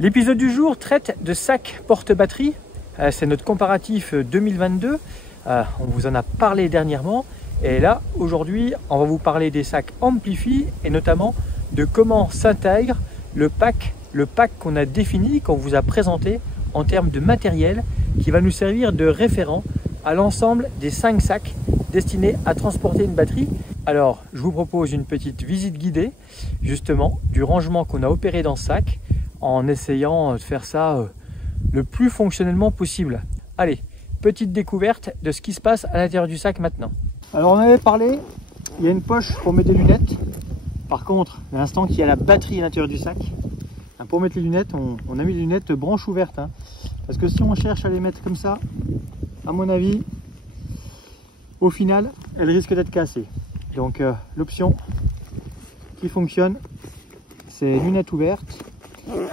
L'épisode du jour traite de sacs porte-batterie. C'est notre comparatif 2022. On vous en a parlé dernièrement. Et là, aujourd'hui, on va vous parler des sacs Amplify et notamment de comment s'intègre le pack qu'on a défini, qu'on vous a présenté en termes de matériel qui va nous servir de référent à l'ensemble des 5 sacs destinés à transporter une batterie. Alors, je vous propose une petite visite guidée justement du rangement qu'on a opéré dans ce sac en essayant de faire ça le plus fonctionnellement possible. Allez, petite découverte de ce qui se passe à l'intérieur du sac maintenant. Alors on avait parlé, il y a une poche pour mettre des lunettes. Par contre, à l'instant qu'il y a la batterie à l'intérieur du sac, pour mettre les lunettes, on a mis les lunettes branche ouverte. Parce que si on cherche à les mettre comme ça, à mon avis, au final, elles risquent d'être cassées. Donc l'option qui fonctionne, c'est lunettes ouvertes.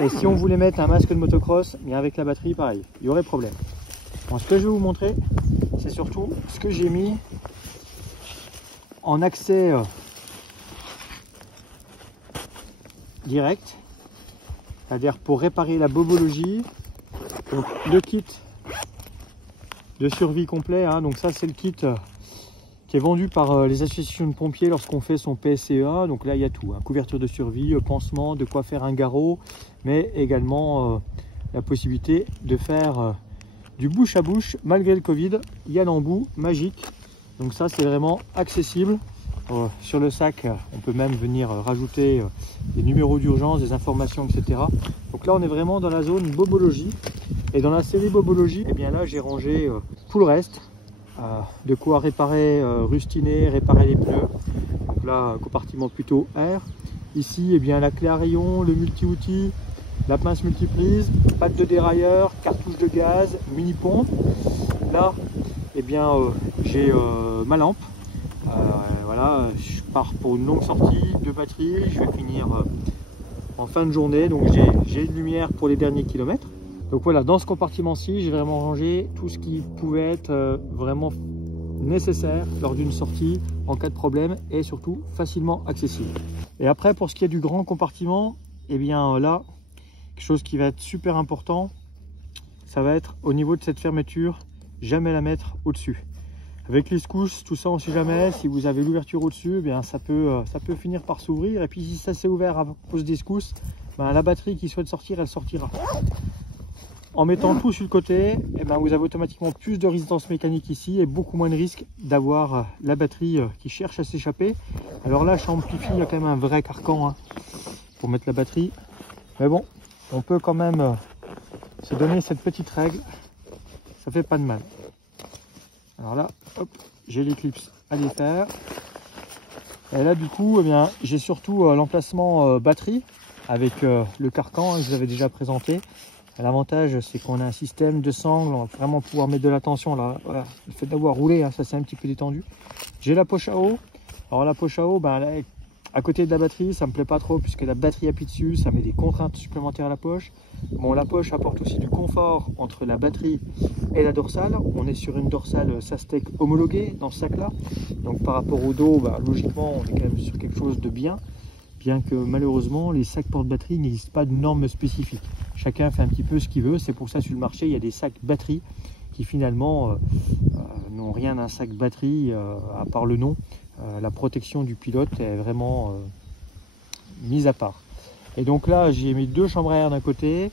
Et si on voulait mettre un masque de motocross, mais avec la batterie, pareil, il y aurait problème. Bon, ce que je vais vous montrer, c'est surtout ce que j'ai mis en accès direct, c'est-à-dire pour réparer la bobologie. Donc le kit de survie complet, donc ça c'est le kit qui est vendu par les associations de pompiers lorsqu'on fait son PSCEA. Donc là il y a tout, couverture de survie, pansement, de quoi faire un garrot, mais également la possibilité de faire du bouche à bouche malgré le Covid. Il y a l'embout magique, donc ça c'est vraiment accessible. Sur le sac on peut même venir rajouter des numéros d'urgence, des informations, etc. Donc là on est vraiment dans la zone bobologie, et dans la série bobologie, et bien là j'ai rangé tout le reste. De quoi réparer, rustiner, réparer les pneus. Donc là, compartiment plutôt air. Ici, bien la clé à rayon, le multi-outil, la pince multiprise, patte de dérailleur, cartouche de gaz, mini pompe. Là, bien j'ai ma lampe. Voilà, je pars pour une longue sortie de batterie. Je vais finir en fin de journée, donc j'ai une lumière pour les derniers kilomètres. Donc voilà, dans ce compartiment-ci, j'ai vraiment rangé tout ce qui pouvait être vraiment nécessaire lors d'une sortie en cas de problème, et surtout facilement accessible. Et après, pour ce qui est du grand compartiment, bien là, quelque chose qui va être super important, ça va être au niveau de cette fermeture, jamais la mettre au-dessus. Avec les secousses, tout ça on ne sait jamais, si vous avez l'ouverture au-dessus, ça peut finir par s'ouvrir, et puis si ça s'est ouvert à cause des secousses, la batterie qui souhaite sortir, elle sortira. En mettant tout sur le côté, vous avez automatiquement plus de résistance mécanique ici et beaucoup moins de risque d'avoir la batterie qui cherche à s'échapper. Alors là, chez Amplify, il y a quand même un vrai carcan pour mettre la batterie. Mais bon, on peut quand même se donner cette petite règle. Ça fait pas de mal. Alors là, hop, j'ai les clips à défaire. Et là, du coup, j'ai surtout l'emplacement batterie avec le carcan que je vous avais déjà présenté. L'avantage, c'est qu'on a un système de sangle, on va vraiment pouvoir mettre de la tension là. Voilà. Le fait d'avoir roulé, ça c'est un petit peu détendu. J'ai la poche à eau. Alors la poche à eau, là, à côté de la batterie, ça me plaît pas trop puisque la batterie appuie dessus, ça met des contraintes supplémentaires à la poche. Bon, la poche apporte aussi du confort entre la batterie et la dorsale. On est sur une dorsale Sastec homologuée dans ce sac-là. Donc par rapport au dos, logiquement, on est quand même sur quelque chose de bien que malheureusement, les sacs porte-batterie n'existent pas de normes spécifiques. Chacun fait un petit peu ce qu'il veut. C'est pour ça sur le marché, il y a des sacs batterie qui finalement n'ont rien d'un sac batterie à part le nom. La protection du pilote est vraiment mise à part. Et donc là, j'ai mis 2 chambres à air d'un côté,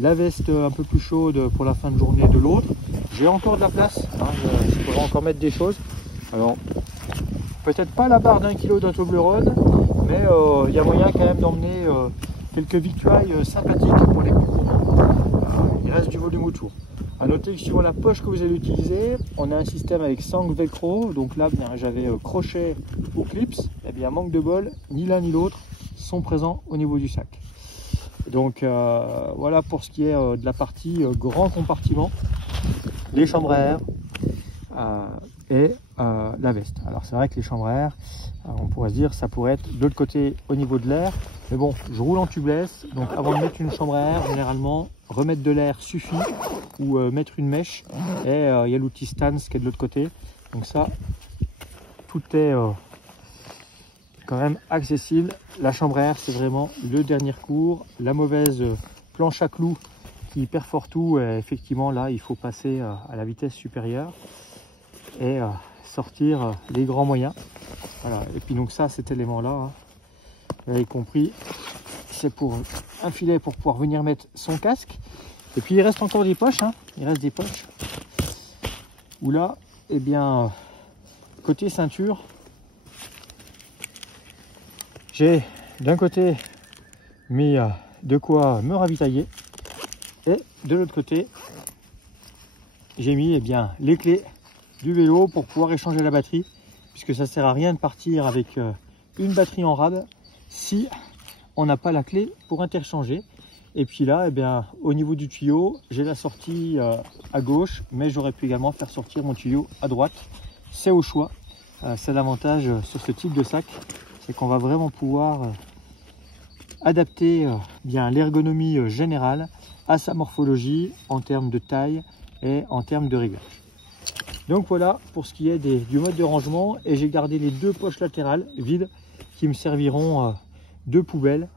la veste un peu plus chaude pour la fin de journée de l'autre. J'ai encore de la place, je pourrais encore mettre des choses. Alors, peut-être pas la barre d'1 kg d'un Toblerone, mais il y a moyen quand même d'emmener quelques victuailles sympathiques pour les plus gourmands. Il reste du volume autour. A noter que suivant la poche que vous allez utiliser, on a un système avec sangle velcro. Donc là, j'avais crochet ou clips. Et bien, manque de bol, ni l'un ni l'autre sont présents au niveau du sac. Donc voilà pour ce qui est de la partie grand compartiment, les chambres à air et la veste. Alors c'est vrai que les chambres à air, on pourrait se dire ça pourrait être de l'autre côté au niveau de l'air, mais bon, je roule en tubeless, donc avant de mettre une chambre à air, généralement remettre de l'air suffit, ou mettre une mèche, et il y a l'outil Stance qui est de l'autre côté. Donc ça, tout est quand même accessible. La chambre à air, c'est vraiment le dernier recours. La mauvaise planche à clous qui perfore tout. Et effectivement, là, il faut passer à la vitesse supérieure et sortir les grands moyens. Voilà. Et puis donc ça, cet élément-là, hein, vous avez compris, c'est pour un filet pour pouvoir venir mettre son casque. Et puis il reste encore des poches, hein. Il reste des poches. Où là, eh bien, côté ceinture, j'ai d'un côté mis de quoi me ravitailler. Et de l'autre côté, j'ai mis les clés du vélo pour pouvoir échanger la batterie. Puisque ça sert à rien de partir avec une batterie en rade si on n'a pas la clé pour interchanger. Et puis là, au niveau du tuyau, j'ai la sortie à gauche, mais j'aurais pu également faire sortir mon tuyau à droite. C'est au choix. C'est l'avantage sur ce type de sac, c'est qu'on va vraiment pouvoir adapter l'ergonomie générale à sa morphologie en termes de taille et en termes de réglage. Donc voilà pour ce qui est du mode de rangement, et j'ai gardé les deux poches latérales vides qui me serviront de poubelle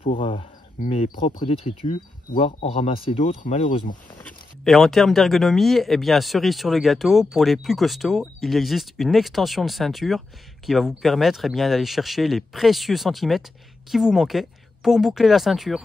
pour mes propres détritus, voire en ramasser d'autres malheureusement. Et en termes d'ergonomie, cerise sur le gâteau, pour les plus costauds, il existe une extension de ceinture qui va vous permettre d'aller chercher les précieux centimètres qui vous manquaient pour boucler la ceinture.